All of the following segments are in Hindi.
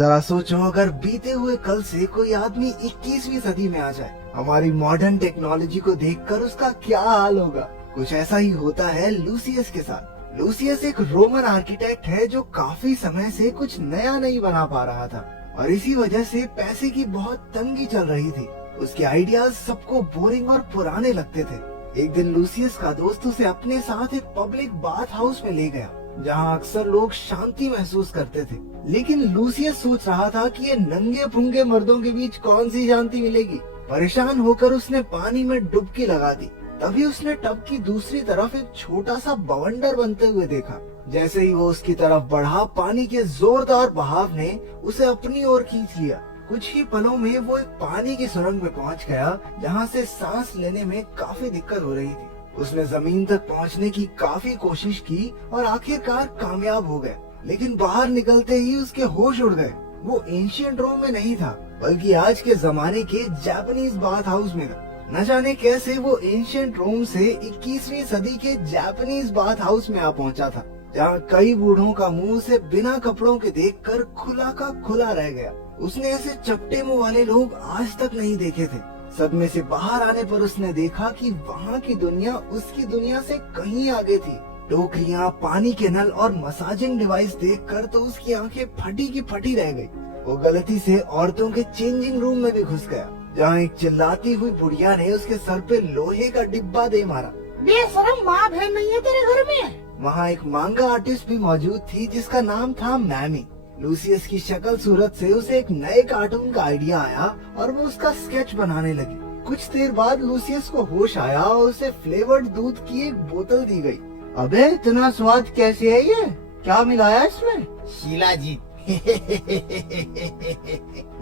जरा सोचो, अगर बीते हुए कल से कोई आदमी 21वीं सदी में आ जाए, हमारी मॉडर्न टेक्नोलॉजी को देखकर उसका क्या हाल होगा। कुछ ऐसा ही होता है लूसियस के साथ। लूसियस एक रोमन आर्किटेक्ट है जो काफी समय से कुछ नया नहीं बना पा रहा था और इसी वजह से पैसे की बहुत तंगी चल रही थी। उसके आइडियाज सबको बोरिंग और पुराने लगते थे। एक दिन लूसियस का दोस्त उसे अपने साथ एक पब्लिक बाथ हाउस में ले गया जहाँ अक्सर लोग शांति महसूस करते थे। लेकिन लूसियस सोच रहा था कि ये नंगे पुंगे मर्दों के बीच कौन सी शांति मिलेगी। परेशान होकर उसने पानी में डुबकी लगा दी। तभी उसने टब की दूसरी तरफ एक छोटा सा बवंडर बनते हुए देखा। जैसे ही वो उसकी तरफ बढ़ा, पानी के जोरदार बहाव ने उसे अपनी ओर खींच लिया। कुछ ही पलों में वो एक पानी की सुरंग में पहुंच गया जहां से सांस लेने में काफी दिक्कत हो रही थी। उसने जमीन तक पहुंचने की काफी कोशिश की और आखिरकार कामयाब हो गया। लेकिन बाहर निकलते ही उसके होश उड़ गए। वो एंशिएंट रोम में नहीं था बल्कि आज के जमाने के जापानीज बाथ हाउस में था। न जाने कैसे वो एंशिएंट रोम से 21वीं सदी के जापानीज बाथ हाउस में आ पहुंचा था, जहाँ कई बूढ़ों का मुंह उसे बिना कपड़ों के देखकर खुला का खुला रह गया। उसने ऐसे चपटे मुंह वाले लोग आज तक नहीं देखे थे। सदमे से बाहर आने पर उसने देखा कि वहाँ की दुनिया उसकी दुनिया से कहीं आगे थी। टोकरियाँ, पानी के नल और मसाजिंग डिवाइस देखकर तो उसकी आंखें फटी की फटी रह गई। वो गलती से औरतों के चेंजिंग रूम में भी घुस गया, जहाँ एक चिल्लाती हुई बुढ़िया ने उसके सर पे लोहे का डिब्बा दे मारा। बेशरम, माँ बहन नहीं है तेरे घर में? वहाँ एक मांगा आर्टिस्ट भी मौजूद थी जिसका नाम था मैमी। लूसियस की शक्ल सूरत से उसे एक नए कार्टून का आइडिया आया और वो उसका स्केच बनाने लगी। कुछ देर बाद लूसियस को होश आया और उसे फ्लेवर्ड दूध की एक बोतल दी गई। अबे इतना स्वाद कैसे है ये? क्या मिलाया इसमें? शिलाजीत।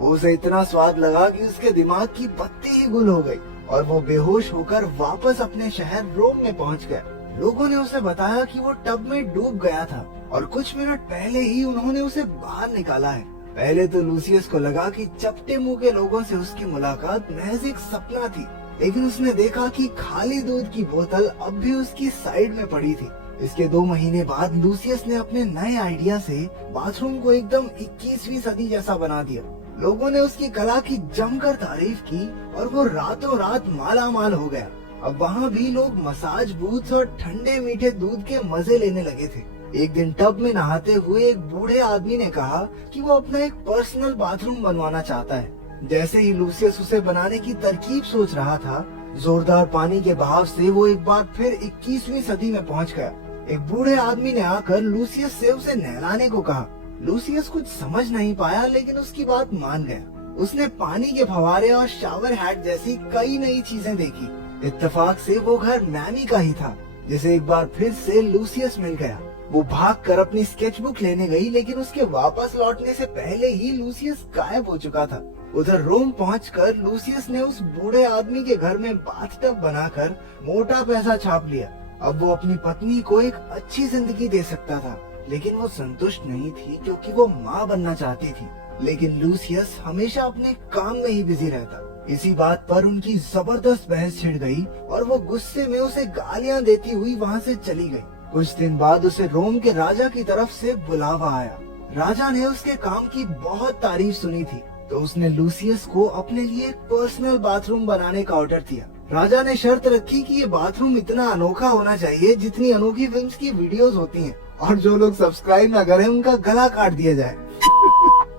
उसे इतना स्वाद लगा कि उसके दिमाग की बत्ती ही गुल हो गई और वो बेहोश होकर वापस अपने शहर रोम में पहुंच गया। लोगों ने उसे बताया कि वो टब में डूब गया था और कुछ मिनट पहले ही उन्होंने उसे बाहर निकाला है। पहले तो लूसियस को लगा कि चपटे मुंह के लोगों से उसकी मुलाकात महज एक सपना थी, लेकिन उसने देखा कि खाली दूध की बोतल अब भी उसकी साइड में पड़ी थी। इसके 2 महीने बाद लूसियस ने अपने नए आइडिया से बाथरूम को एकदम 21वीं सदी जैसा बना दिया। लोगों ने उसकी कला की जमकर तारीफ की और वो रातों रात माला माल हो गया। अब वहाँ भी लोग मसाज बूथ्स और ठंडे मीठे दूध के मजे लेने लगे थे। एक दिन टब में नहाते हुए एक बूढ़े आदमी ने कहा कि वो अपना एक पर्सनल बाथरूम बनवाना चाहता है। जैसे ही लूसियस उसे बनाने की तरकीब सोच रहा था, जोरदार पानी के बहाव से वो एक बार फिर 21वीं सदी में पहुंच गया। एक बूढ़े आदमी ने आकर लूसियस से उसे नहलाने को कहा। लूसियस कुछ समझ नहीं पाया लेकिन उसकी बात मान गया। उसने पानी के फव्वारे और शावर हैट जैसी कई नई चीजें देखी। इत्तेफाक से वो घर मैमी का ही था, जिसे एक बार फिर से लूसियस मिल गया। वो भागकर अपनी स्केचबुक लेने गई, लेकिन उसके वापस लौटने से पहले ही लूसियस गायब हो चुका था। उधर रोम पहुंचकर लूसियस ने उस बूढ़े आदमी के घर में बाथटब बनाकर मोटा पैसा छाप लिया। अब वो अपनी पत्नी को एक अच्छी जिंदगी दे सकता था, लेकिन वो संतुष्ट नहीं थी क्योंकि वो माँ बनना चाहती थी। लेकिन लूसियस हमेशा अपने काम में ही बिजी रहता। इसी बात पर उनकी जबरदस्त बहस छिड़ गई और वो गुस्से में उसे गालियां देती हुई वहाँ से चली गई। कुछ दिन बाद उसे रोम के राजा की तरफ से बुलावा आया। राजा ने उसके काम की बहुत तारीफ सुनी थी, तो उसने लूसियस को अपने लिए एक पर्सनल बाथरूम बनाने का ऑर्डर दिया। राजा ने शर्त रखी कि ये बाथरूम इतना अनोखा होना चाहिए जितनी अनोखी फिल्म्स की वीडियोस होती हैं, और जो लोग सब्सक्राइब न करें उनका गला काट दिया जाए।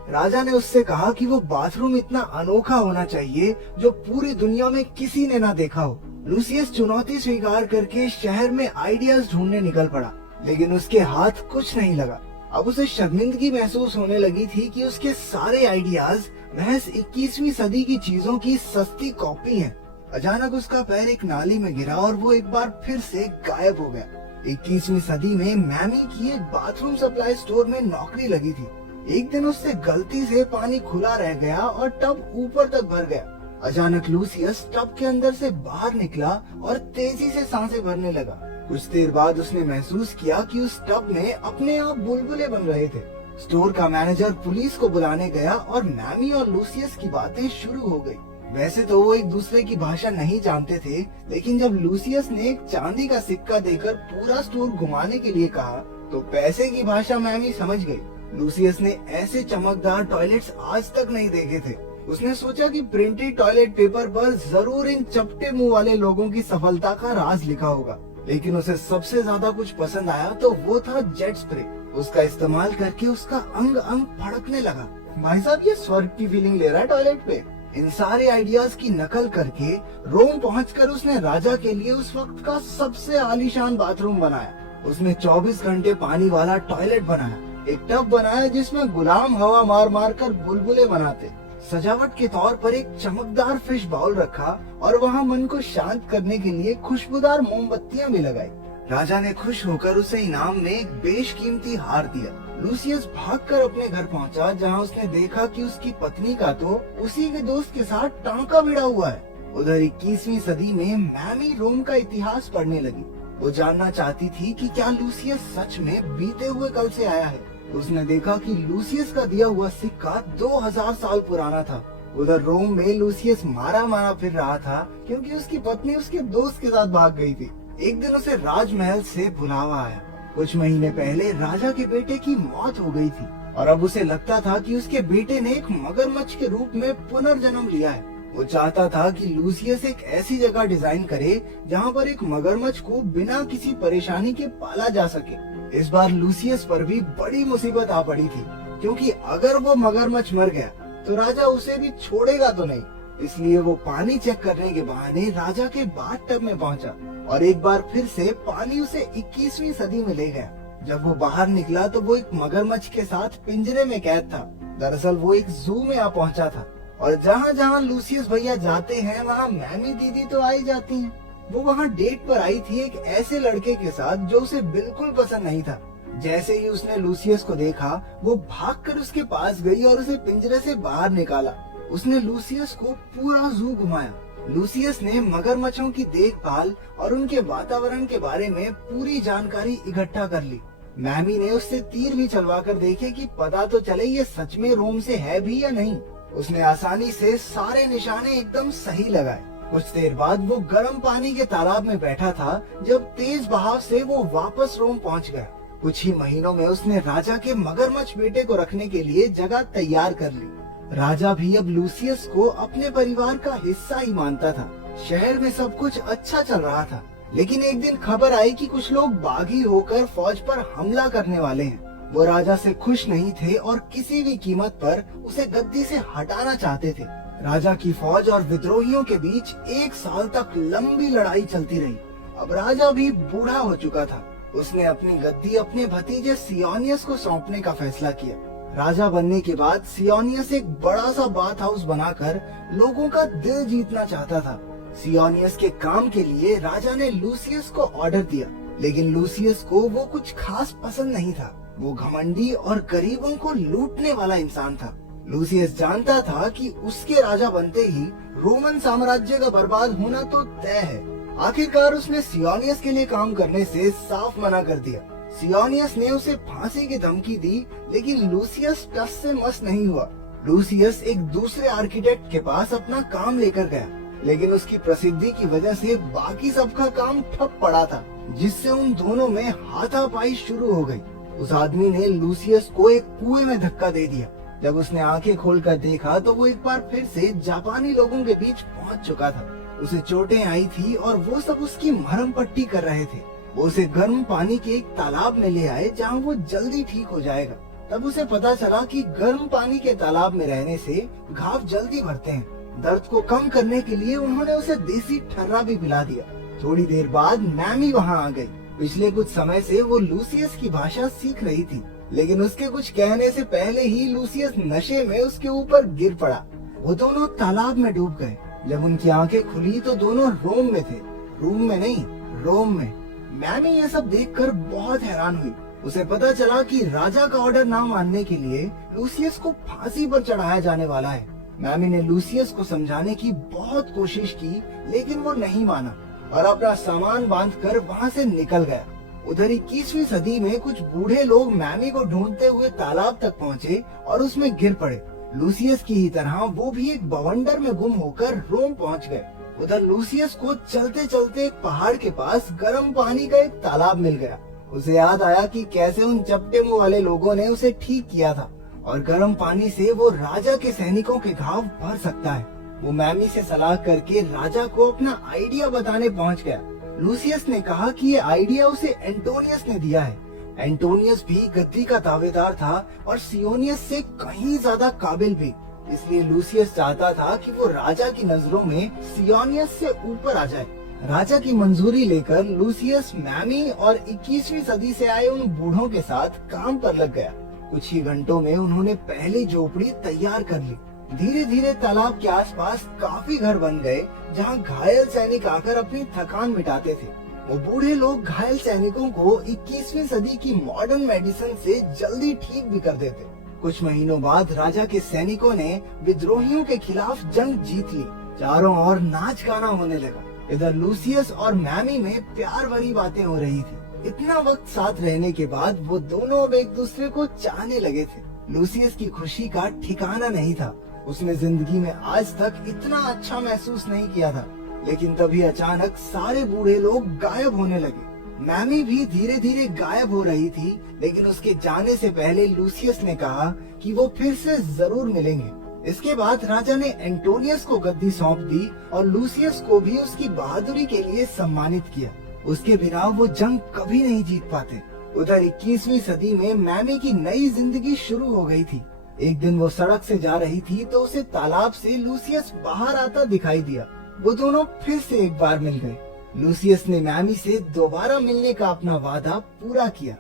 राजा ने उससे कहा कि वो बाथरूम इतना अनोखा होना चाहिए जो पूरी दुनिया में किसी ने ना देखा हो। लूसियस चुनौती स्वीकार करके शहर में आइडियाज ढूंढने निकल पड़ा, लेकिन उसके हाथ कुछ नहीं लगा। अब उसे शर्मिंदगी महसूस होने लगी थी कि उसके सारे आइडियाज महज 21वीं सदी की चीजों की सस्ती कॉपी हैं। अचानक उसका पैर एक नाली में गिरा और वो एक बार फिर से गायब हो गया। 21वीं सदी में मैमी की एक बाथरूम सप्लाई स्टोर में नौकरी लगी थी। एक दिन उससे गलती से पानी खुला रह गया और टब ऊपर तक भर गया। अचानक लूसियस टब के अंदर से बाहर निकला और तेजी से सांसें भरने लगा। कुछ देर बाद उसने महसूस किया कि उस टब में अपने आप बुलबुले बन रहे थे। स्टोर का मैनेजर पुलिस को बुलाने गया और मैमी और लूसियस की बातें शुरू हो गई। वैसे तो वो एक दूसरे की भाषा नहीं जानते थे, लेकिन जब लूसियस ने एक चांदी का सिक्का देकर पूरा स्टोर घुमाने के लिए कहा, तो पैसे की भाषा मैमी समझ गई। लूसियस ने ऐसे चमकदार टॉयलेट्स आज तक नहीं देखे थे। उसने सोचा कि प्रिंटेड टॉयलेट पेपर पर जरूर इन चपटे मुंह वाले लोगों की सफलता का राज लिखा होगा, लेकिन उसे सबसे ज्यादा कुछ पसंद आया तो वो था जेट स्प्रे। उसका इस्तेमाल करके उसका अंग अंग फड़कने लगा। भाई साहब, ये स्वर्ग की फीलिंग ले रहा है टॉयलेट पे। इन सारे आइडियाज की नकल करके रोम पहुंचकर उसने राजा के लिए उस वक्त का सबसे आलीशान बाथरूम बनाया। उसने 24 घंटे पानी वाला टॉयलेट बनाया, एक टब बनाया जिसमें गुलाम हवा मार मार कर बुलबुले बनाते। सजावट के तौर पर एक चमकदार फिश बाउल रखा और वहाँ मन को शांत करने के लिए खुशबूदार मोमबत्तियां भी लगाई। राजा ने खुश होकर उसे इनाम में एक बेशकीमती हार दिया। लूसियस भागकर अपने घर पहुंचा, जहां उसने देखा कि उसकी पत्नी का तो उसी के दोस्त के साथ टांका भिड़ा हुआ है। उधर 21वीं सदी में मैमी रोम का इतिहास पढ़ने लगी। वो जानना चाहती थी कि क्या लूसियस सच में बीते हुए कल से आया है। उसने देखा कि लूसियस का दिया हुआ सिक्का 2000 साल पुराना था। उधर रोम में लूसियस मारा मारा फिर रहा था क्योंकि उसकी पत्नी उसके दोस्त के साथ भाग गई थी। एक दिन उसे राजमहल से बुलावा आया। कुछ महीने पहले राजा के बेटे की मौत हो गई थी और अब उसे लगता था कि उसके बेटे ने एक मगरमच्छ के रूप में पुनर्जन्म लिया है। वो चाहता था कि लूसियस एक ऐसी जगह डिजाइन करे जहाँ पर एक मगरमच्छ को बिना किसी परेशानी के पाला जा सके। इस बार लूसियस पर भी बड़ी मुसीबत आ पड़ी थी, क्योंकि अगर वो मगरमच्छ मर गया तो राजा उसे भी छोड़ेगा तो नहीं। इसलिए वो पानी चेक करने के बहाने राजा के बाथटब में पहुंचा और एक बार फिर से पानी उसे 21वीं सदी में ले गया। जब वो बाहर निकला तो वो एक मगरमच्छ के साथ पिंजरे में कैद था। दरअसल वो एक जू में आ पहुंचा था और जहाँ जहाँ लूसियस भैया जाते हैं वहाँ मैमी दीदी तो आई जाती हैं। वो वहाँ डेट पर आई थी एक ऐसे लड़के के साथ जो उसे बिल्कुल पसंद नहीं था। जैसे ही उसने लूसियस को देखा वो भागकर उसके पास गई और उसे पिंजरे से बाहर निकाला। उसने लूसियस को पूरा जू घुमाया। लूसियस ने मगरमच्छों की देखभाल और उनके वातावरण के बारे में पूरी जानकारी इकट्ठा कर ली। मैमी ने उससे तीर भी चलवा कर देखे कि पता तो चले ये सच में रोम से है भी या नहीं। उसने आसानी से सारे निशाने एकदम सही लगाए। कुछ देर बाद वो गर्म पानी के तालाब में बैठा था जब तेज बहाव से वो वापस रोम पहुंच गया। कुछ ही महीनों में उसने राजा के मगरमच्छ बेटे को रखने के लिए जगह तैयार कर ली। राजा भी अब लूसियस को अपने परिवार का हिस्सा ही मानता था। शहर में सब कुछ अच्छा चल रहा था, लेकिन एक दिन खबर आई कि कुछ लोग बागी होकर फौज पर हमला करने वाले हैं। वो राजा से खुश नहीं थे और किसी भी कीमत पर उसे गद्दी से हटाना चाहते थे। राजा की फौज और विद्रोहियों के बीच 1 साल तक लंबी लड़ाई चलती रही। अब राजा भी बूढ़ा हो चुका था। उसने अपनी गद्दी अपने भतीजे सियोनियस को सौंपने का फैसला किया। राजा बनने के बाद सियोनियस एक बड़ा सा बाथ हाउस बनाकर लोगों का दिल जीतना चाहता था। सियोनियस के काम के लिए राजा ने लूसियस को ऑर्डर दिया, लेकिन लूसियस को वो कुछ खास पसंद नहीं था। वो घमंडी और गरीबों को लूटने वाला इंसान था। लूसियस जानता था कि उसके राजा बनते ही रोमन साम्राज्य का बर्बाद होना तो तय है। आखिरकार उसने सियोनियस के लिए काम करने से साफ मना कर दिया। सियोनियस ने उसे फांसी की धमकी दी, लेकिन लूसियस टस से मस नहीं हुआ। लूसियस एक दूसरे आर्किटेक्ट के पास अपना काम लेकर गया, लेकिन उसकी प्रसिद्धि की वजह से बाकी सबका काम ठप पड़ा था, जिससे उन दोनों में हाथापाई शुरू हो गई। उस आदमी ने लूसियस को एक कुएं में धक्का दे दिया। जब उसने आंखें खोलकर देखा तो वो एक बार फिर से जापानी लोगों के बीच पहुंच चुका था। उसे चोटें आई थी और वो सब उसकी मरहम पट्टी कर रहे थे। वो उसे गर्म पानी के एक तालाब में ले आए जहाँ वो जल्दी ठीक हो जाएगा। तब उसे पता चला कि गर्म पानी के तालाब में रहने से घाव जल्दी भरते हैं। दर्द को कम करने के लिए उन्होंने उसे देसी ठर्रा भी पिला दिया। थोड़ी देर बाद मैमी वहाँ आ गई। पिछले कुछ समय से वो लूसियस की भाषा सीख रही थी, लेकिन उसके कुछ कहने से पहले ही लूसियस नशे में उसके ऊपर गिर पड़ा। वो दोनों तालाब में डूब गए। जब उनकी आंखें खुली तो दोनों रोम में थे, रूम में नहीं, रोम में। मैमी ये सब देखकर बहुत हैरान हुई। उसे पता चला कि राजा का ऑर्डर ना मानने के लिए लूसियस को फांसी पर चढ़ाया जाने वाला है। मैमी ने लूसियस को समझाने की बहुत कोशिश की, लेकिन वो नहीं माना और अपना सामान बांधकर वहाँ से निकल गया। उधर 21वीं सदी में कुछ बूढ़े लोग मैमी को ढूंढते हुए तालाब तक पहुँचे और उसमें गिर पड़े। लूसियस की ही तरह वो भी एक बवंडर में गुम होकर रोम पहुँच गए। उधर लूसियस को चलते चलते एक पहाड़ के पास गर्म पानी का एक तालाब मिल गया। उसे याद आया कि कैसे उन चपटे मुंह वाले लोगों ने उसे ठीक किया था और गर्म पानी से वो राजा के सैनिकों के घाव भर सकता है। वो मैमी से सलाह करके राजा को अपना आइडिया बताने पहुंच गया। लूसियस ने कहा कि ये आइडिया उसे एंटोनियस ने दिया है। एंटोनियस भी गद्दी का दावेदार था और सियोनियस से कहीं ज्यादा काबिल भी, इसलिए लूसियस चाहता था कि वो राजा की नजरों में सियोनियस से ऊपर आ जाए। राजा की मंजूरी लेकर लूसियस मैमी और 21वीं सदी से आए उन बूढ़ों के साथ काम पर लग गया। कुछ ही घंटों में उन्होंने पहली झोपड़ी तैयार कर ली। धीरे धीरे तालाब के आसपास काफी घर बन गए जहां घायल सैनिक आकर अपनी थकान मिटाते थे। वो बूढ़े लोग घायल सैनिकों को 21वीं सदी की मॉडर्न मेडिसिन से जल्दी ठीक भी कर देते। कुछ महीनों बाद राजा के सैनिकों ने विद्रोहियों के खिलाफ जंग जीत ली। चारों ओर नाच गाना होने लगा। इधर लूसियस और मैमी में प्यार भरी बातें हो रही थी। इतना वक्त साथ रहने के बाद वो दोनों अब एक दूसरे को चाहने लगे थे। लूसियस की खुशी का ठिकाना नहीं था। उसने जिंदगी में आज तक इतना अच्छा महसूस नहीं किया था। लेकिन तभी अचानक सारे बूढ़े लोग गायब होने लगे। मैमी भी धीरे धीरे गायब हो रही थी, लेकिन उसके जाने से पहले लूसियस ने कहा कि वो फिर से जरूर मिलेंगे। इसके बाद राजा ने एंटोनियस को गद्दी सौंप दी और लूसियस को भी उसकी बहादुरी के लिए सम्मानित किया। उसके बिना वो जंग कभी नहीं जीत पाते। उधर 21वीं सदी में मैमी की नई जिंदगी शुरू हो गई थी। एक दिन वो सड़क से जा रही थी तो उसे तालाब से लूसियस बाहर आता दिखाई दिया। वो दोनों फिर से एक बार मिल गए। लूसियस ने मैमी से दोबारा मिलने का अपना वादा पूरा किया।